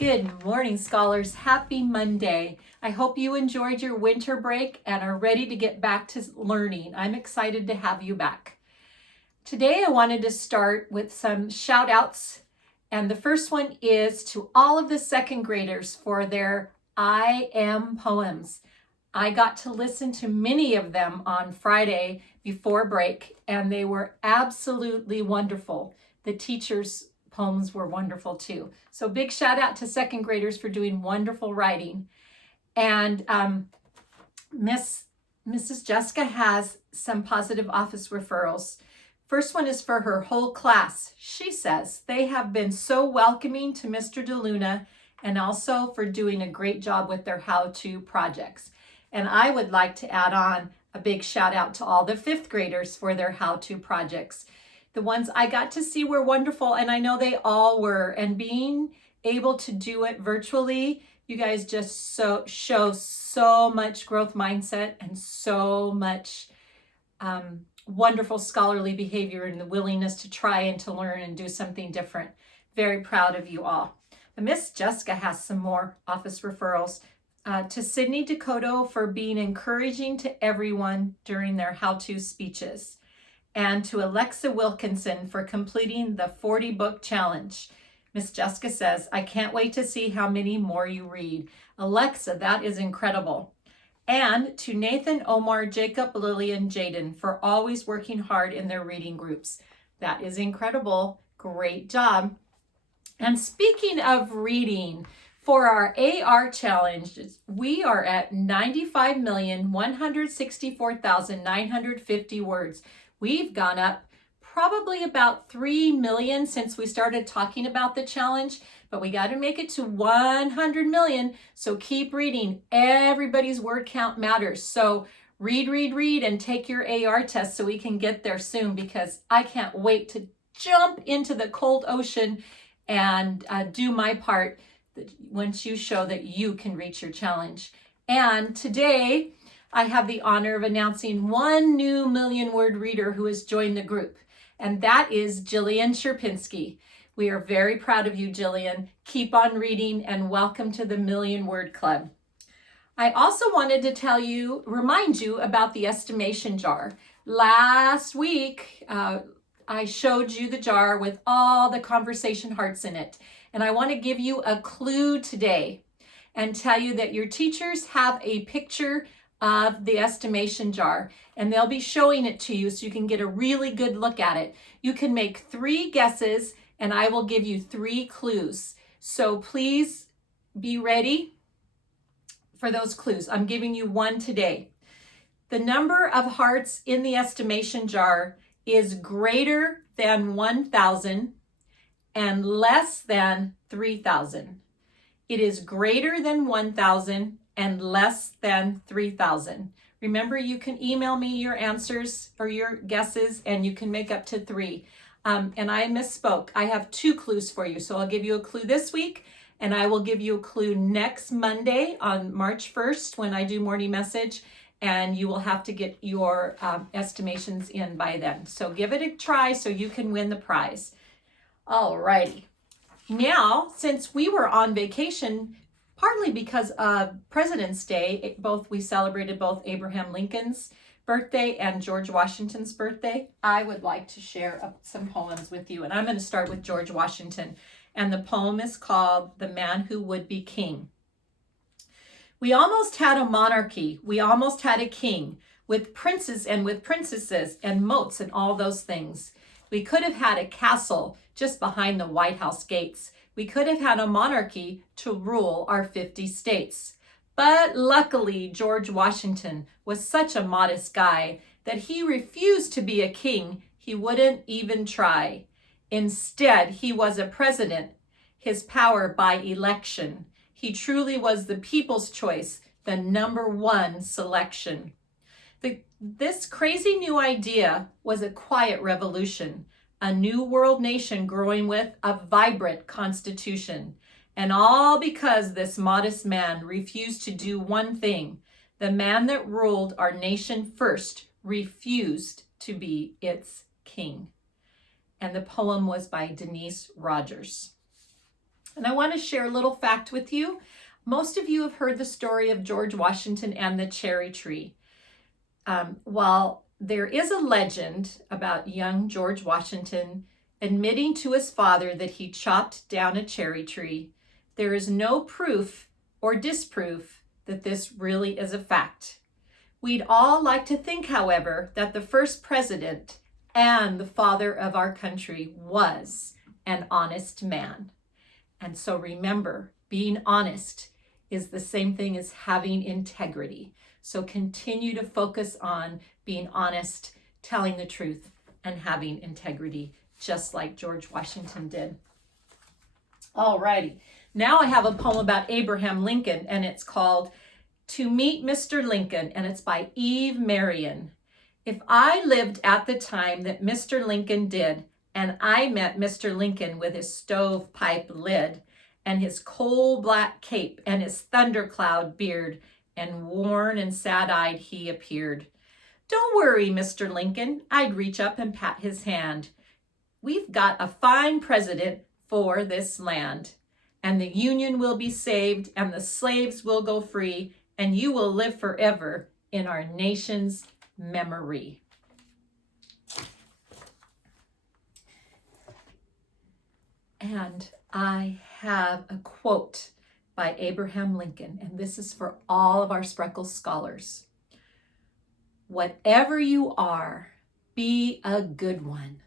Good morning, scholars. Happy Monday. I hope you enjoyed your winter break and are ready to get back to learning. I'm excited to have you back. Today, I wanted to start with some shout outs. And the first one is to all of the second graders for their I Am poems. I got to listen to many of them on Friday before break, and they were absolutely wonderful. The teachers' poems were wonderful too. So big shout out to second graders for doing wonderful writing. And Mrs. Jessica has some positive office referrals. First one is for her whole class. She says they have been so welcoming to Mr. DeLuna and also for doing a great job with their how-to projects. And I would like to add on a big shout out to all the fifth graders for their how-to projects. The ones I got to see were wonderful, and I know they all were. And being able to do it virtually, you guys just show so much growth mindset and so much wonderful scholarly behavior and the willingness to try and to learn and do something different. Very proud of you all. Miss Jessica has some more office referrals. To Sydney Dakota for being encouraging to everyone during their how-to speeches. And to Alexa Wilkinson for completing the 40 book challenge. Miss Jessica says, I can't wait to see how many more you read. Alexa, that is incredible. And to Nathan, Omar, Jacob, Lillian, Jaden for always working hard in their reading groups. That is incredible. Great job. And speaking of reading, for our AR challenge, we are at 95,164,950 words. We've gone up probably about 3 million since we started talking about the challenge, but we got to make it to 100 million. So keep reading. Everybody's word count matters. So read, and take your AR test so we can get there soon, because I can't wait to jump into the cold ocean and do my part once you show that you can reach your challenge. And today, I have the honor of announcing one new million-word reader who has joined the group, and that is Jillian Sherpinski. We are very proud of you, Jillian. Keep on reading, and welcome to the Million Word Club. I also wanted to remind you about the estimation jar. Last week, I showed you the jar with all the conversation hearts in it. And I want to give you a clue today and tell you that your teachers have a picture of the estimation jar, and they'll be showing it to you so you can get a really good look at it. You can make 3 guesses, and I will give you 3 clues. So please be ready for those clues. I'm giving you one today. The number of hearts in the estimation jar is greater than 1,000 and less than 3,000. It is greater than 1,000 and less than 3,000. Remember, you can email me your answers or your guesses, and you can make up to 3. And I misspoke. I have 2 clues for you. So I'll give you a clue this week, and I will give you a clue next Monday on March 1st when I do morning message, and you will have to get your estimations in by then. So give it a try so you can win the prize. Alrighty. Now, since we were on vacation, partly because of President's Day, we celebrated both Abraham Lincoln's birthday and George Washington's birthday, I would like to share some poems with you. And I'm going to start with George Washington. And the poem is called The Man Who Would Be King. We almost had a monarchy. We almost had a king with princes and with princesses and moats and all those things. We could have had a castle just behind the White House gates. We could have had a monarchy to rule our 50 states. But luckily, George Washington was such a modest guy that he refused to be a king. He wouldn't even try. Instead, he was a president, his power by election. He truly was the people's choice, the number 1 selection. This crazy new idea was a quiet revolution, a new world nation growing with a vibrant constitution. And all because this modest man refused to do one thing. The man that ruled our nation first refused to be its king. And the poem was by Denise Rogers. And I want to share a little fact with you. Most of you have heard the story of George Washington and the cherry tree. While there is a legend about young George Washington admitting to his father that he chopped down a cherry tree, there is no proof or disproof that this really is a fact. We'd all like to think, however, that the first president and the father of our country was an honest man. And so remember, being honest is the same thing as having integrity. So continue to focus on being honest, telling the truth, and having integrity, just like George Washington did. All righty. Now I have a poem about Abraham Lincoln, and it's called To Meet Mr. Lincoln, and it's by Eve Marion. If I lived at the time that Mr. Lincoln did, and I met Mr. Lincoln with his stovepipe lid, and his coal black cape, and his thundercloud beard, and worn and sad-eyed he appeared. Don't worry, Mr. Lincoln, I'd reach up and pat his hand. We've got a fine president for this land, and the Union will be saved, and the slaves will go free, and you will live forever in our nation's memory. And I have a quote by Abraham Lincoln, and this is for all of our Spreckles scholars. Whatever you are, be a good one.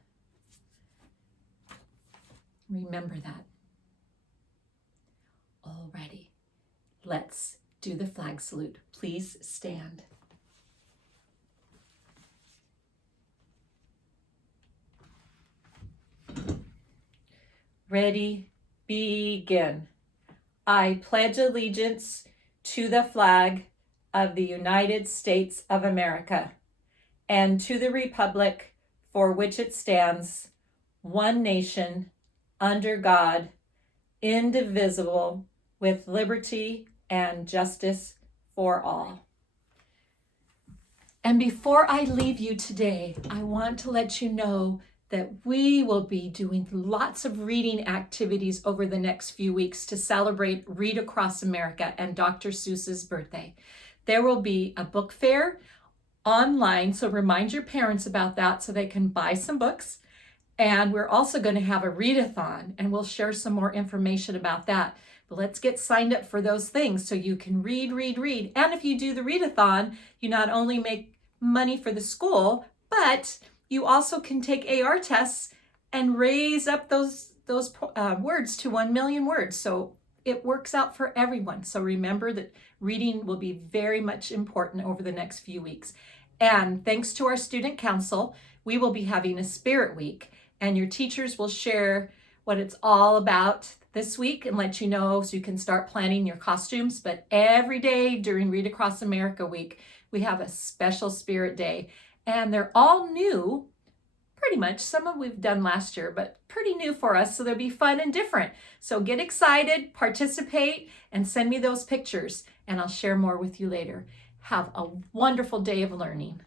Remember that. Alrighty, let's do the flag salute. Please stand. Ready, begin. I pledge allegiance to the flag of the United States of America and to the republic for which it stands, one nation, under God, indivisible, with liberty and justice for all. And before I leave you today, I want to let you know that we will be doing lots of reading activities over the next few weeks to celebrate Read Across America and Dr. Seuss's birthday. There will be a book fair online, so remind your parents about that so they can buy some books. And we're also going to have a readathon, and we'll share some more information about that. But let's get signed up for those things so you can read. And if you do the readathon, you not only make money for the school, but you also can take AR tests and raise up those words to 1 million words. So it works out for everyone. So remember that reading will be very much important over the next few weeks. And thanks to our student council, we will be having a Spirit Week, and your teachers will share what it's all about this week and let you know so you can start planning your costumes. But every day during Read Across America Week, we have a special Spirit Day. And they're all new, pretty much. Some of we've done last year, but pretty new for us, so they'll be fun and different. So get excited, participate, and send me those pictures, and I'll share more with you later. Have a wonderful day of learning.